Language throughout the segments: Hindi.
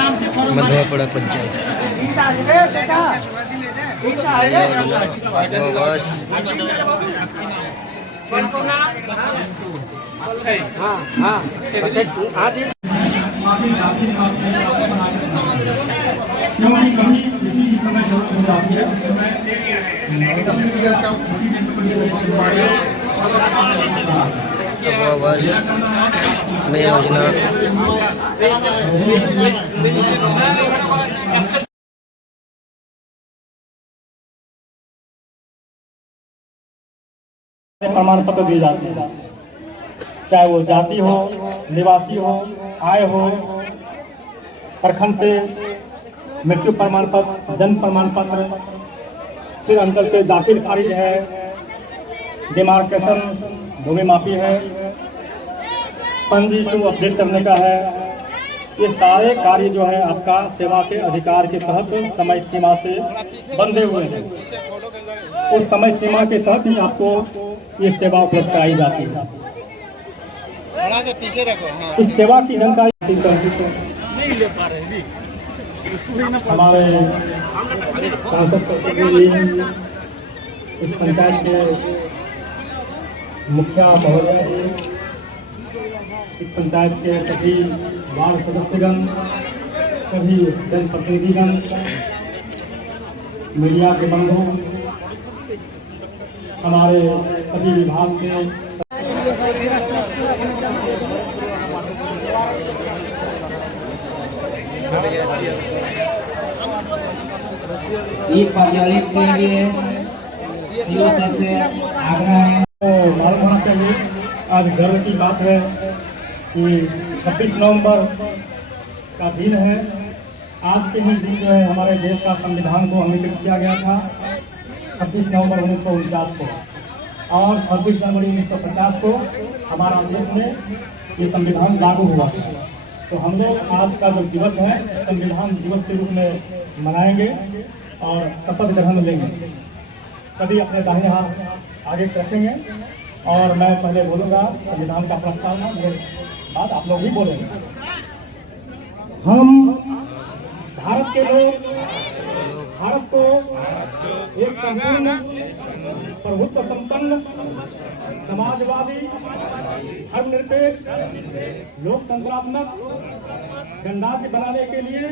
मधुआपुरा पंचायत में योजना प्रमाण पत्र दिए जाते हैं, चाहे वो जाति हो, निवासी हो, आय हो, प्रखंड से मृत्यु प्रमाण पत्र, जन्म प्रमाण पत्र, फिर अंचल से दाखिल खारिज है, डिमार्केशन भूमि माफी है, पंजी को अपडेट करने का है। ये सारे कार्य जो है आपका सेवा के अधिकार के तहत समय सीमा से बंधे हुए हैं। उस समय सीमा के तहत ही आपको ये सेवा उपलब्ध कराई जाती है। इस सेवा की जानकारी हमारे सांसद इस पंचायत के मुखिया महोदय, इस पंचायत के सभी वार्ड सदस्यगण, सभी जनप्रतिनिधिगण, मीडिया के बंधु, हमारे सभी विभाग के कार्यालय के लिए से आग्रह है। तो मालूम होना चाहिए, आज गर्व की बात है कि 26 नवंबर का दिन है। आज के ही दिन जो है हमारे देश का संविधान को अंगीकृत किया गया था 26 नवंबर 1949 को, और 26 जनवरी 1950 को हमारा देश में ये संविधान लागू हुआ था। तो हम लोग आज का जो दिवस है संविधान दिवस के रूप में मनाएंगे और शपथ ग्रहण लेंगे। सभी अपने दाहिने हाथ आगे रखेंगे और मैं पहले बोलूँगा संविधान का प्रस्तावना, मेरे बाद आप लोग भी बोलेंगे। हम भारत के लोग भारत को एक संपूर्ण प्रभुत्व संपन्न समाजवादी धर्मनिरपेक्ष लोकतंत्रात्मक गणराज्य बनाने के लिए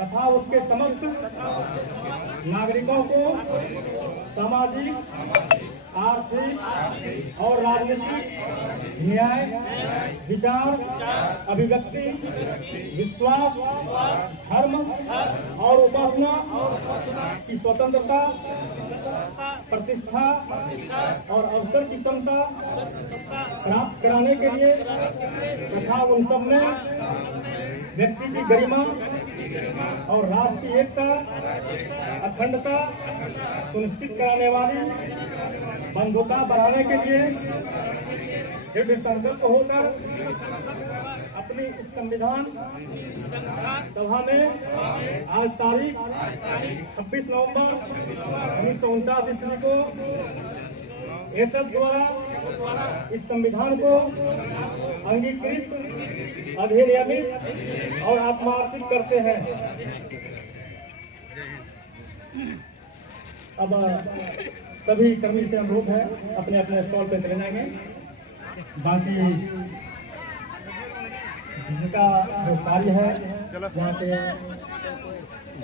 तथा उसके समस्त नागरिकों को सामाजिक, आर्थिक और राजनीतिक न्याय, विचार, अभिव्यक्ति, विश्वास, धर्म और उपासना की स्वतंत्रता, प्रतिष्ठा और अवसर की क्षमता प्राप्त कराने के लिए तथा उन सब में व्यक्ति की गरिमा और राष्ट्र की एकता, अखंडता सुनिश्चित कराने वाली बंधुता बढ़ाने के लिए दृढ़ संकल्प होकर अपनी इस संविधान सभा में आज तारीख 26 नवंबर 1949 ईस्वी को एतद द्वारा इस संविधान को अंगीकृत, अधिनियमित और आत्मार्पित करते हैं। अब सभी कर्मी से अनुरोध है अपने अपने स्टॉल पे चले जाएंगे। बाकी जिनका जो कार्य है वहाँ पे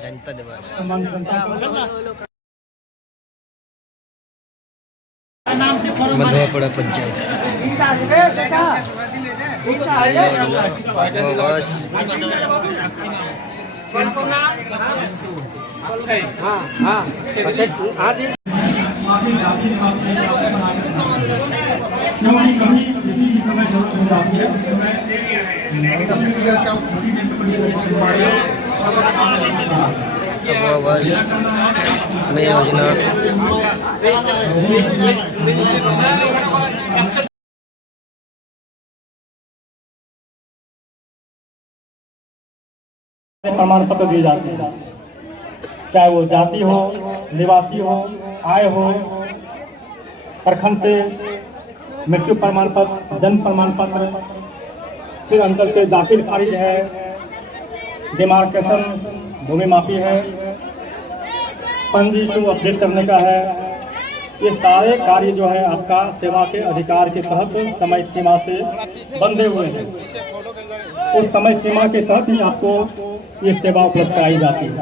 जनता दिवस सम्मानित जनता मधुआपुरा पंचायत में योजना प्रमाण पत्र दिए जाते हैं, चाहे वो जाति हो, निवासी हो, आय हो, प्रखंड से मृत्यु प्रमाण पत्र, जन्म प्रमाण पत्र, फिर अंचल से दाखिल खारिज है, डिमार्केशन भूमि माफी है, पंजी को अपडेट करने का है। ये सारे कार्य जो है आपका सेवा के अधिकार के तहत समय सीमा से बंधे हुए हैं। उस समय सीमा के तहत ही आपको ये सेवा उपलब्ध कराई जाती है।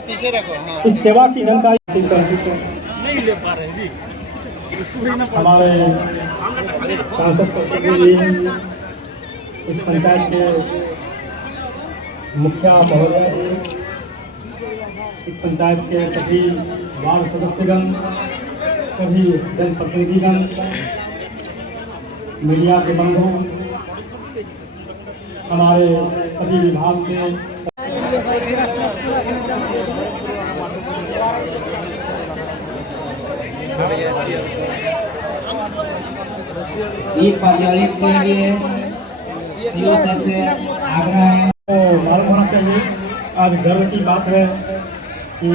पीछे रखो। इस सेवा की जानकारी नहीं ले पा रहे जी। हमारे सांसद जी, इस पंचायत के मुखिया महोदय जी, इस पंचायत के सभी वार्ड सदस्यगण, सभी जनप्रतिनिधिगण, मीडिया के बंधु, हमारे सभी विभाग के ई प्रज्वलित के लिए सीओ सर से आग्रह है। तो मालूम होना चाहिए, आज गर्व की बात है कि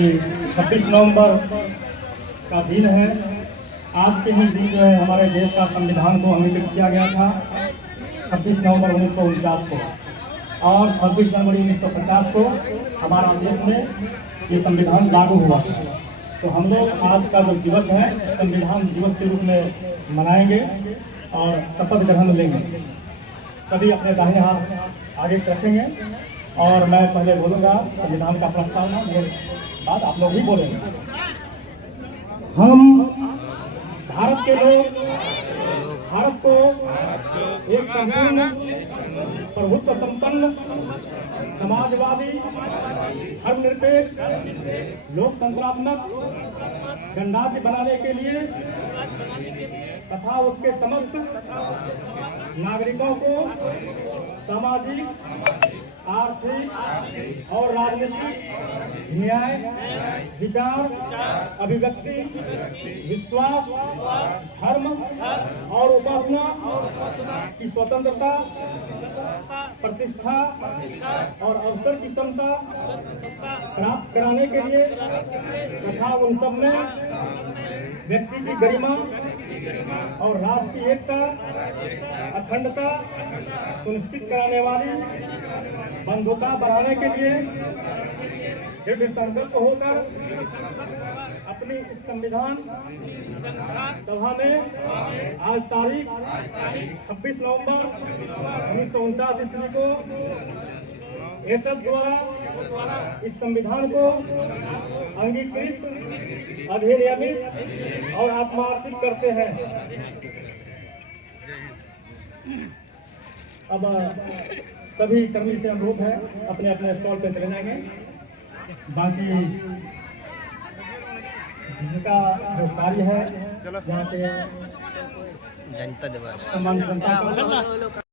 26 नवंबर का दिन है। आज के ही दिन जो है हमारे देश का संविधान को अंगीकृत किया गया था 26 नवंबर 1949 को, और 26 जनवरी 1950 को हमारा देश में ये संविधान लागू हुआ था। तो हम लोग आज का जो दिवस है संविधान दिवस के रूप में मनाएंगे और शपथ ग्रहण लेंगे। सभी अपने दाहिने हाथ आगे रखेंगे और मैं पहले बोलूँगा संविधान का प्रस्तावना, ये बात आप लोग ही बोलेंगे। हम भारत के लोग भारत को एक संपूर्ण प्रभुत्व संपन्न समाजवादी धर्मनिरपेक्ष लोकतंत्रात्मक गणराज्य बनाने के लिए तथा उसके समस्त नागरिकों को सामाजिक, आर्थिक और राजनीतिक न्याय, विचार, अभिव्यक्ति, विश्वास, धर्म और उपासना की स्वतंत्रता, प्रतिष्ठा और अवसर की समता प्राप्त कराने के लिए तथा उन सब में व्यक्ति की गरिमा और राष्ट्र की एकता, अखंडता सुनिश्चित कराने वाली बंधुता बढ़ाने के लिए दृढ़ संकल्प होकर अपनी इस संविधान सभा में आज तारीख 26 नवंबर 1949 ईस्वी को एतद द्वारा इस संविधान को अंगीकृत, अधिनियमित और आत्मार्थित करते हैं। अब सभी कर्मी से अनुरोध है अपने अपने स्टॉल पे चले जाएंगे। बाकी जिनका जो कार्य है यहाँ पे जनता दिवस सम्मान जनता का